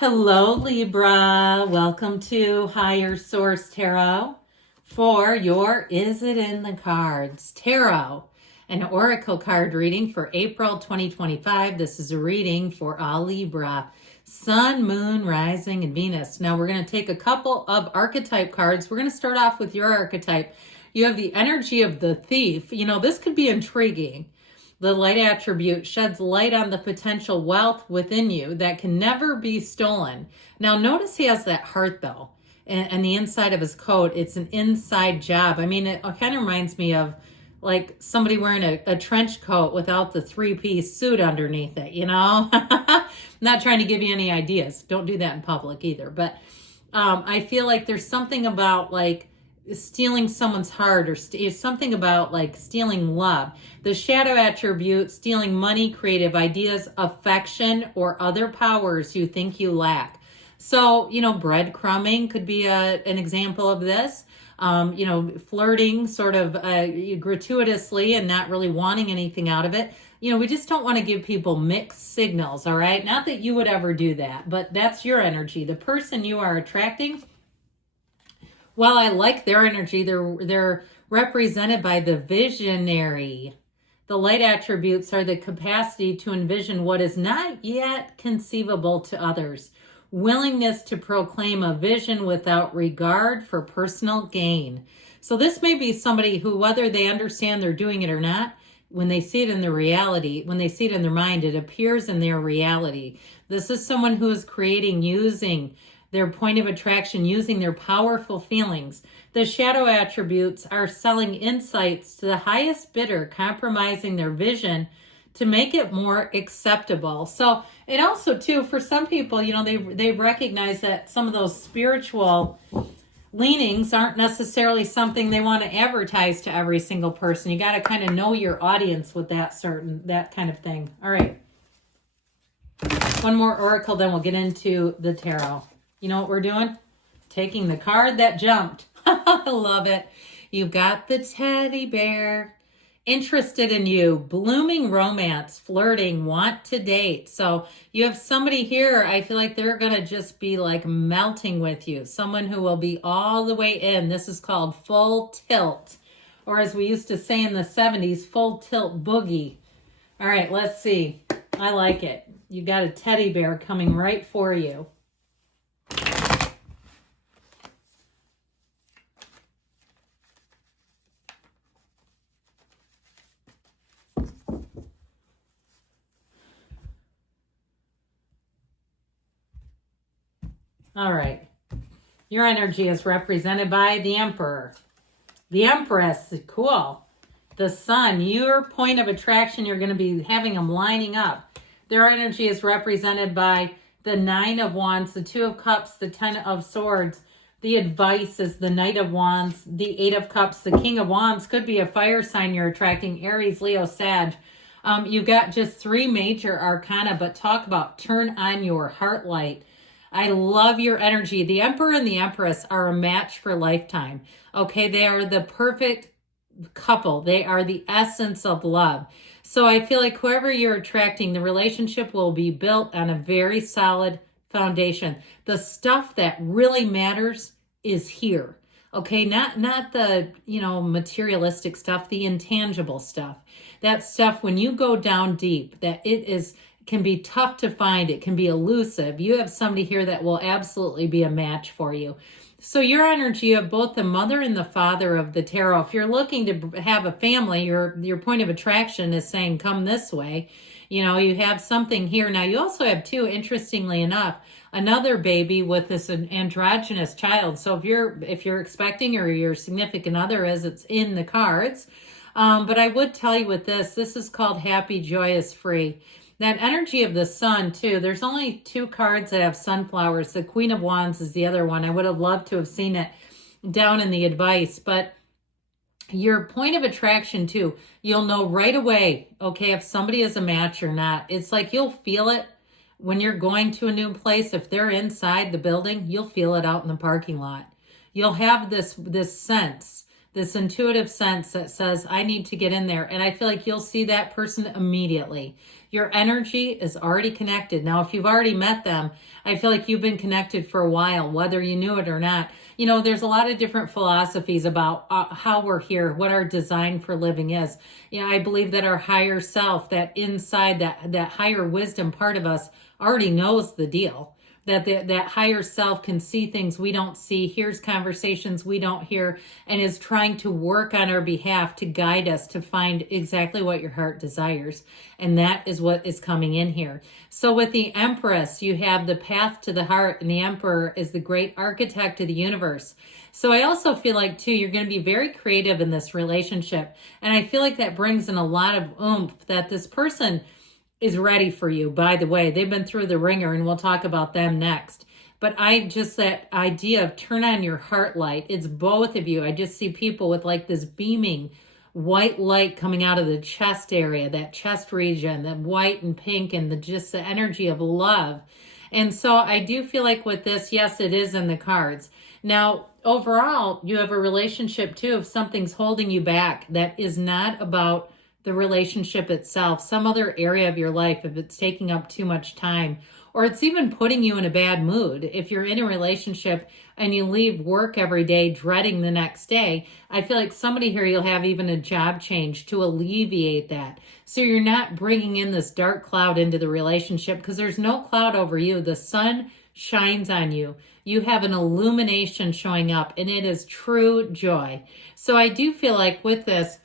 Hello, Libra. Welcome to Higher Source Tarot for your Is It in the Cards Tarot, an oracle card reading for April 2025. This is a reading for all Libra, Sun, Moon, Rising, and Venus. Now we're going to take a couple of archetype cards. We're going to start off with your archetype. You have the energy of the thief. You know, this could be intriguing. The light attribute sheds light on the potential wealth within you that can never be stolen. Now, notice he has that heart, though, and the inside of his coat. It's an inside job. I mean, it kind of reminds me of like somebody wearing a trench coat without the three-piece suit underneath it, you know? Not trying to give you any ideas. Don't do that in public either. But I feel like there's something about like stealing someone's heart, or something about like stealing love. The shadow attribute, stealing money, creative ideas, affection, or other powers you think you lack. So, you know, breadcrumbing could be an example of this. You know, flirting sort of gratuitously and not really wanting anything out of it. You know, we just don't want to give people mixed signals, all right? Not that you would ever do that, but that's your energy. The person you are attracting, well, I like their energy. They're represented by the visionary. The light attributes are the capacity to envision what is not yet conceivable to others. Willingness to proclaim a vision without regard for personal gain. So this may be somebody who, whether they understand they're doing it or not, when they see it in their reality, when they see it in their mind, it appears in their reality. This is someone who is creating using their point of attraction, using their powerful feelings. The shadow attributes are selling insights to the highest bidder, compromising their vision to make it more acceptable. So, and also too, for some people, you know, they recognize that some of those spiritual leanings aren't necessarily something they want to advertise to every single person. You got to kind of know your audience with that kind of thing. All right. One more oracle, then we'll get into the tarot. You know what we're doing? Taking the card that jumped. I love it. You've got the teddy bear. Interested in you. Blooming romance. Flirting. Want to date. So you have somebody here. I feel like they're going to just be like melting with you. Someone who will be all the way in. This is called full tilt. Or as we used to say in the 70s, full tilt boogie. All right, let's see. I like it. You got a teddy bear coming right for you. All right. Your energy is represented by the Emperor. The Empress, cool. The Sun, your point of attraction, you're going to be having them lining up. Their energy is represented by the Nine of Wands, the Two of Cups, the Ten of Swords. The advice is the Knight of Wands, the Eight of Cups, the King of Wands. Could be a fire sign you're attracting, Aries, Leo, Sag. You've got just three major arcana, but talk about turn on your heart light. I love your energy. The Emperor and the Empress are a match for lifetime. Okay, they are the perfect couple. They are the essence of love. So I feel like whoever you're attracting, the relationship will be built on a very solid foundation. The stuff that really matters is here. Okay, not the, you know, materialistic stuff, the intangible stuff. That stuff when you go down deep, that can be tough to find. It can be elusive. You have somebody here that will absolutely be a match for you. So your energy of both the mother and the father of the tarot. If you're looking to have a family, your point of attraction is saying, come this way. You know, you have something here. Now, you also have, too, interestingly enough, another baby with this androgynous child. So if you're expecting, or your significant other is, it's in the cards. But I would tell you with this is called happy, joyous, free. That energy of the sun, too, there's only two cards that have sunflowers. The Queen of Wands is the other one. I would have loved to have seen it down in the advice. But your point of attraction, too, you'll know right away, okay, if somebody is a match or not. It's like you'll feel it when you're going to a new place. If they're inside the building, you'll feel it out in the parking lot. You'll have this sense this intuitive sense that says, I need to get in there. And I feel like you'll see that person immediately. Your energy is already connected. Now, if you've already met them, I feel like you've been connected for a while, whether you knew it or not. You know, there's a lot of different philosophies about how we're here, what our design for living is. You know, I believe that our higher self, that inside, that higher wisdom part of us already knows the deal. That higher self can see things we don't see, hears conversations we don't hear, and is trying to work on our behalf to guide us to find exactly what your heart desires. And that is what is coming in here. So with the Empress, you have the path to the heart, and the Emperor is the great architect of the universe. So I also feel like, too, you're going to be very creative in this relationship. And I feel like that brings in a lot of oomph, that this person is ready for you. By the way, they've been through the ringer, and we'll talk about them next. But that idea of turn on your heart light, it's both of you. I just see people with like this beaming white light coming out of the chest area, that chest region, that white and pink, and just the energy of love. And so I do feel like with this, yes, it is in the cards. Now, overall, you have a relationship too, if something's holding you back that is not about the relationship itself, some other area of your life, if it's taking up too much time, or it's even putting you in a bad mood. If you're in a relationship and you leave work every day dreading the next day, I feel like somebody here, you'll have even a job change to alleviate that. So you're not bringing in this dark cloud into the relationship, because there's no cloud over you. The sun shines on you. You have an illumination showing up, and it is true joy. So I do feel like with this,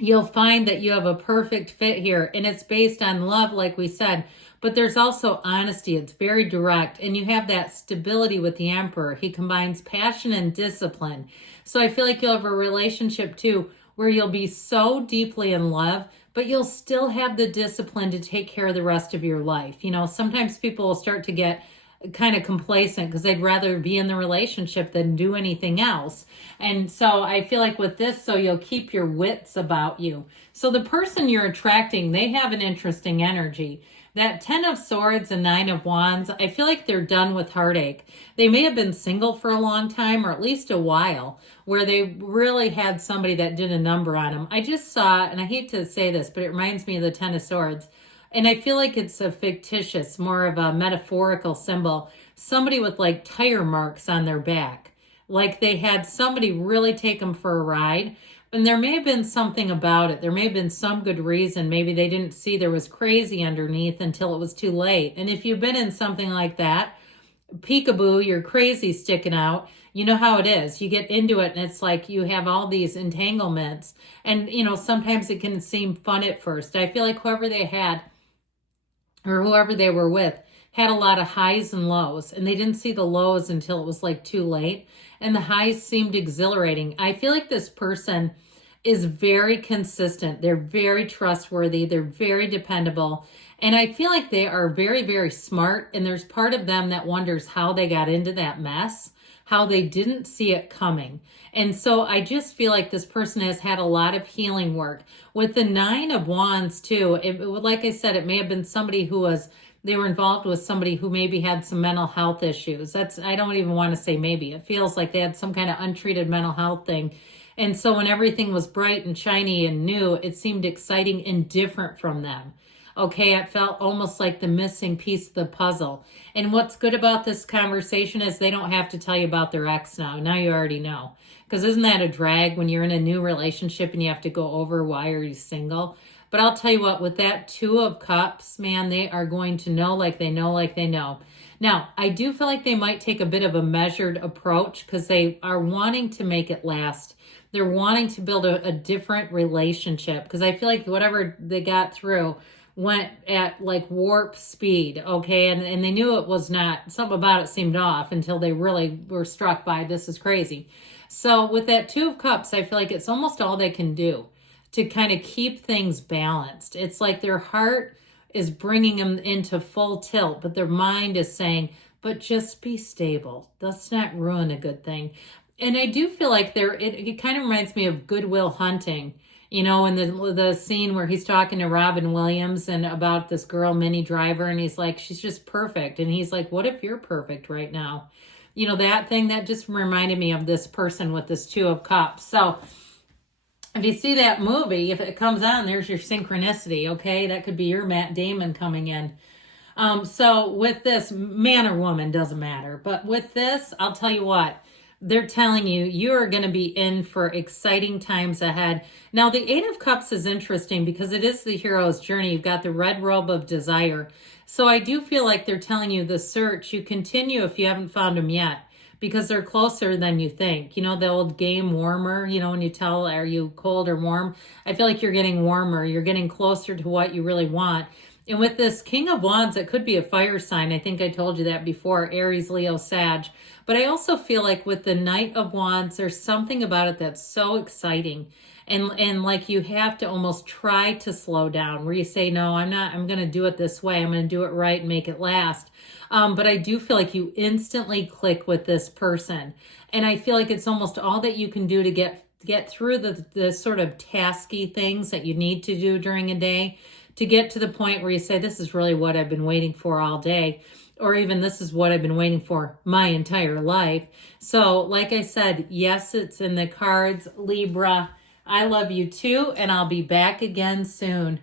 you'll find that you have a perfect fit here, and it's based on love, like we said, but there's also honesty. It's very direct, and you have that stability with the Emperor. He combines passion and discipline. So I feel like you'll have a relationship too, where you'll be so deeply in love, but you'll still have the discipline to take care of the rest of your life. You know, sometimes people will start to get kind of complacent because they'd rather be in the relationship than do anything else. And so I feel like with this, so you'll keep your wits about you. So the person you're attracting, they have an interesting energy. That 10 of Swords and 9 of Wands, I feel like they're done with heartache. They may have been single for a long time, or at least a while, where they really had somebody that did a number on them. I just saw, and I hate to say this, but it reminds me of the 10 of Swords. And I feel like it's a fictitious, more of a metaphorical symbol. Somebody with like tire marks on their back. Like they had somebody really take them for a ride. And there may have been something about it. There may have been some good reason. Maybe they didn't see there was crazy underneath until it was too late. And if you've been in something like that, peekaboo, you're crazy sticking out. You know how it is. You get into it and it's like you have all these entanglements. And, you know, sometimes it can seem fun at first. I feel like whoever they had, or whoever they were with, had a lot of highs and lows, and they didn't see the lows until it was like too late, and the highs seemed exhilarating. I feel like this person is very consistent. They're very trustworthy. They're very dependable, and I feel like they are very, very smart, and there's part of them that wonders how they got into that mess, how they didn't see it coming. And so I just feel like this person has had a lot of healing work. With the 9 of Wands too, like I said, it may have been somebody they were involved with somebody who maybe had some mental health issues. I don't even want to say maybe. It feels like they had some kind of untreated mental health thing. And so when everything was bright and shiny and new, it seemed exciting and different from them. Okay, it felt almost like the missing piece of the puzzle. And what's good about this conversation is they don't have to tell you about their ex now. Now you already know. Because isn't that a drag when you're in a new relationship and you have to go over why are you single? But I'll tell you what, with that 2 of Cups, man, they are going to know like they know like they know. Now, I do feel like they might take a bit of a measured approach because they are wanting to make it last. They're wanting to build a different relationship because I feel like whatever they got through went at like warp speed, okay? And they knew it was not, something about it seemed off until they really were struck by this is crazy. So with that 2 of Cups, I feel like it's almost all they can do to kind of keep things balanced. It's like their heart is bringing them into full tilt, but their mind is saying, but just be stable. Let's not ruin a good thing. And I do feel like it kind of reminds me of Good Will Hunting, you know, in the scene where he's talking to Robin Williams and about this girl, Minnie Driver, and he's like, she's just perfect. And he's like, what if you're perfect right now? you know, that thing that just reminded me of this person with this Two of Cups. So if you see that movie, if it comes on, there's your synchronicity, okay? That could be your Matt Damon coming in. So with this, man or woman, doesn't matter. But with this, I'll tell you what, they're telling you, you are going to be in for exciting times ahead. Now, the Eight of Cups is interesting because it is the hero's journey. You've got the red robe of desire. So I do feel like they're telling you the search, you continue if you haven't found them yet, because they're closer than you think. You know, the old game warmer, you know, when you tell, are you cold or warm? I feel like you're getting warmer. You're getting closer to what you really want. And with this King of Wands, it could be a fire sign. I think I told you that before, Aries, Leo, Sag. But I also feel like with the Knight of Wands, there's something about it that's so exciting. And like you have to almost try to slow down, where you say, no, I'm going to do it this way. I'm going to do it right and make it last. But I do feel like you instantly click with this person. And I feel like it's almost all that you can do to get through the sort of tasky things that you need to do during a day, to get to the point where you say, this is really what I've been waiting for all day, or even this is what I've been waiting for my entire life. So like I said, yes, it's in the cards, Libra. I love you too, and I'll be back again soon.